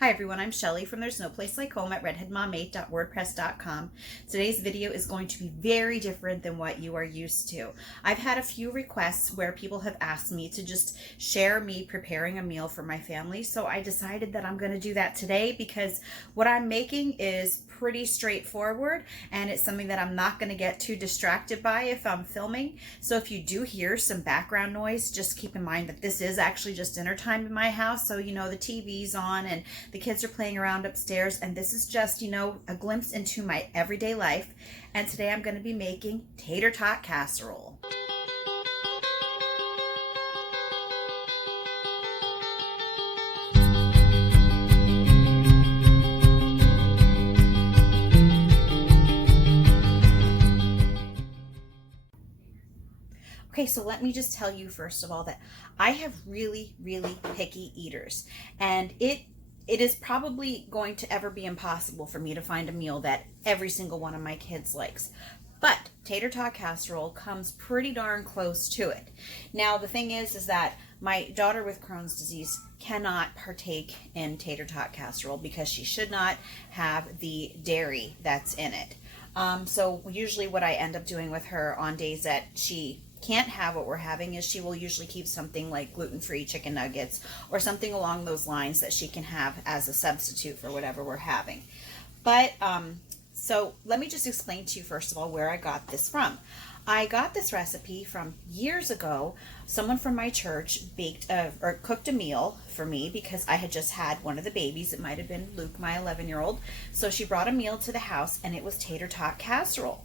Hi everyone, I'm Shelly from There's No Place Like Home at redheadmom8.wordpress.com. Today's video is going to be very different than what you are used to. I've had a few requests where people have asked me to just share me preparing a meal for my family, so I decided that I'm going to do that today because what I'm making is pretty straightforward and it's something that I'm not going to get too distracted by if I'm filming. So if you do hear some background noise, just keep in mind that this is actually just dinner time in my house, so you know the TV's on and the kids are playing around upstairs, and this is just, a glimpse into my everyday life. And today I'm going to be making tater tot casserole. Okay, so let me just tell you first of all that I have really, really picky eaters, and it is probably going to ever be impossible for me to find a meal that every single one of my kids likes. But tater tot casserole comes pretty darn close to it. Now, the thing is that my daughter with Crohn's disease cannot partake in tater tot casserole because she should not have the dairy that's in it. So usually what I end up doing with her on days that she can't have what we're having is she will usually keep something like gluten-free chicken nuggets or something along those lines that she can have as a substitute for whatever we're having. But so let me just explain to you first of all where I got this from. I got this recipe from years ago. Someone from my church cooked a meal for me because I had just had one of the babies. It might have been Luke, my 11-year-old. So she brought a meal to the house and it was tater tot casserole.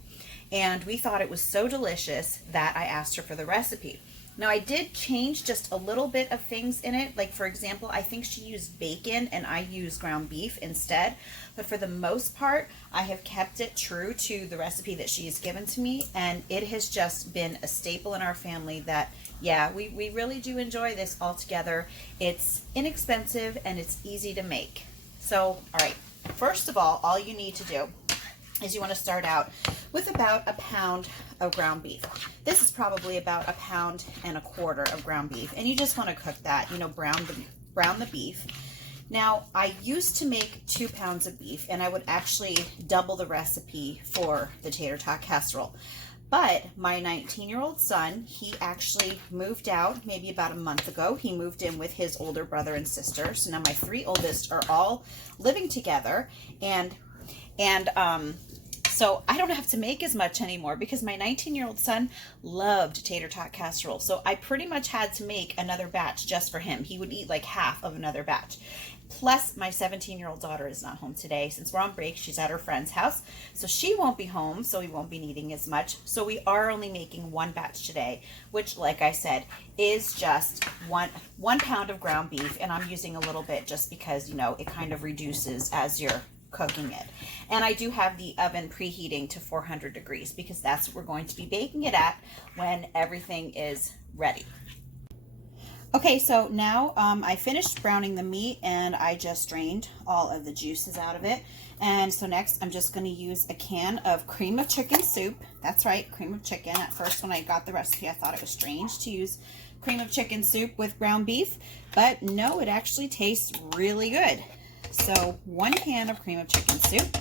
And we thought it was so delicious that I asked her for the recipe. Now, I did change just a little bit of things in it. Like, for example, I think she used bacon and I used ground beef instead. But for the most part, I have kept it true to the recipe that she has given to me. And it has just been a staple in our family that, yeah, we really do enjoy this all together. It's inexpensive and it's easy to make. So, all right, first of all you need to do is you want to start out with about a pound of ground beef. This is probably about 1.25 pounds of ground beef, and you just want to cook that, brown the beef. Now, I used to make 2 pounds of beef, and I would actually double the recipe for the tater tot casserole. But my 19-year-old son, he actually moved out maybe about a month ago. He moved in with his older brother and sister. So now my 3 oldest are all living together, and so I don't have to make as much anymore because my 19-year-old son loved tater tot casserole. So I pretty much had to make another batch just for him. He would eat like half of another batch. Plus, my 17-year-old daughter is not home today. Since we're on break, she's at her friend's house. So she won't be home, so we won't be needing as much. So we are only making 1 batch today, which, like I said, is just one pound of ground beef. And I'm using a little bit just because, it kind of reduces as you're cooking it. And I do have the oven preheating to 400 degrees because that's what we're going to be baking it at when everything is ready. Okay, so now I finished browning the meat and I just drained all of the juices out of it. And so next I'm just going to use a can of cream of chicken soup. That's right, cream of chicken. At first when I got the recipe I thought it was strange to use cream of chicken soup with ground beef, but no, it actually tastes really good. So 1 can of cream of chicken soup,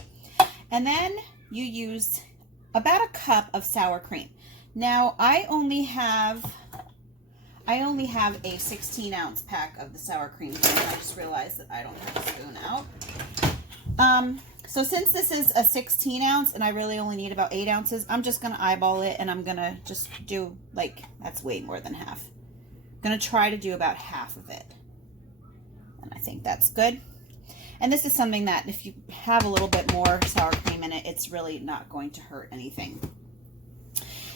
and then you use about 1 cup of sour cream. Now I only have a 16-ounce pack of the sour cream here. I just realized that I don't have a spoon out. So since this is a 16-ounce and I really only need about 8 ounces, I'm just going to eyeball it and I'm going to just do that's way more than half. I'm going to try to do about half of it. And I think that's good. And this is something that if you have a little bit more sour cream in it, it's really not going to hurt anything.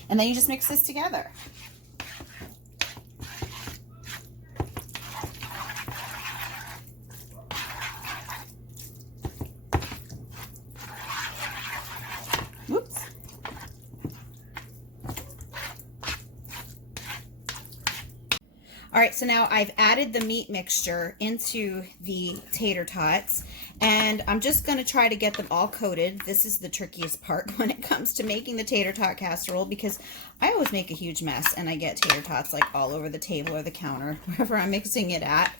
And then you just mix this together. Whoops. All right, so now I've added the meat mixture into the tater tots, and I'm just going to try to get them all coated. This is the trickiest part when it comes to making the tater tot casserole because I always make a huge mess and I get tater tots like all over the table or the counter, wherever I'm mixing it at.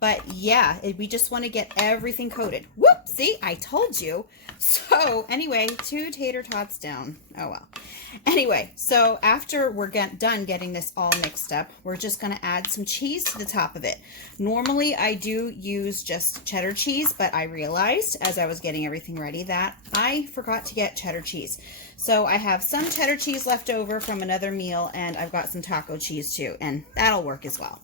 But yeah, we just want to get everything coated. Whoop, see, I told you. So anyway, 2 tater tots down. Oh well. Anyway, so after we're done getting this all mixed up, we're just going to add some cheese to the top of it. Normally I do use just cheddar cheese, but I realized as I was getting everything ready that I forgot to get cheddar cheese. So I have some cheddar cheese left over from another meal, and I've got some taco cheese too, and that'll work as well.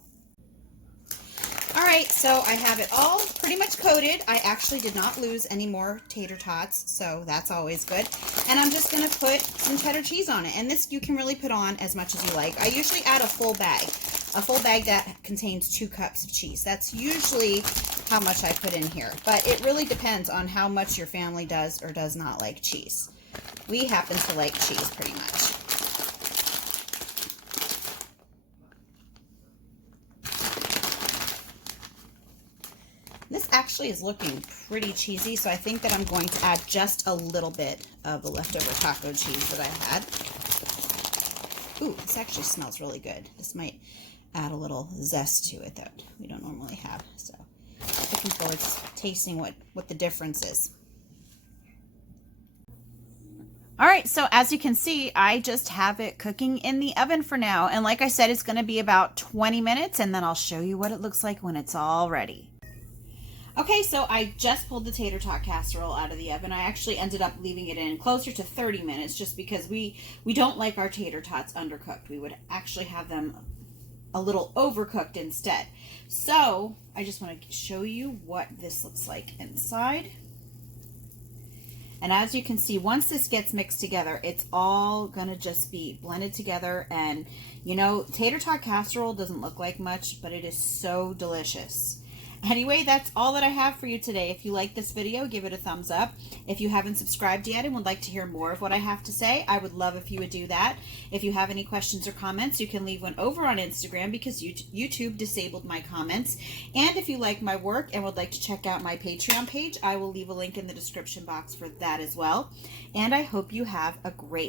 All right, so I have it all pretty much coated. I actually did not lose any more tater tots, so that's always good. And I'm just gonna put some cheddar cheese on it. And this you can really put on as much as you like. I usually add a full bag that contains 2 cups of cheese. That's usually how much I put in here. But it really depends on how much your family does or does not like cheese. We happen to like cheese pretty much. This actually is looking pretty cheesy, so I think that I'm going to add just a little bit of the leftover taco cheese that I had. Ooh, this actually smells really good. This might add a little zest to it that we don't normally have. So looking forward to tasting what the difference is. All right, so as you can see, I just have it cooking in the oven for now. And like I said, it's going to be about 20 minutes, and then I'll show you what it looks like when it's all ready. Okay, so I just pulled the tater tot casserole out of the oven. I actually ended up leaving it in closer to 30 minutes just because we don't like our tater tots undercooked. We would actually have them a little overcooked instead. So I just want to show you what this looks like inside. And as you can see, once this gets mixed together, it's all gonna just be blended together. And you know, tater tot casserole doesn't look like much, but it is so delicious. Anyway, that's all that I have for you today. If you like this video, give it a thumbs up. If you haven't subscribed yet and would like to hear more of what I have to say, I would love if you would do that. If you have any questions or comments, you can leave one over on Instagram because YouTube disabled my comments. And if you like my work and would like to check out my Patreon page, I will leave a link in the description box for that as well. And I hope you have a great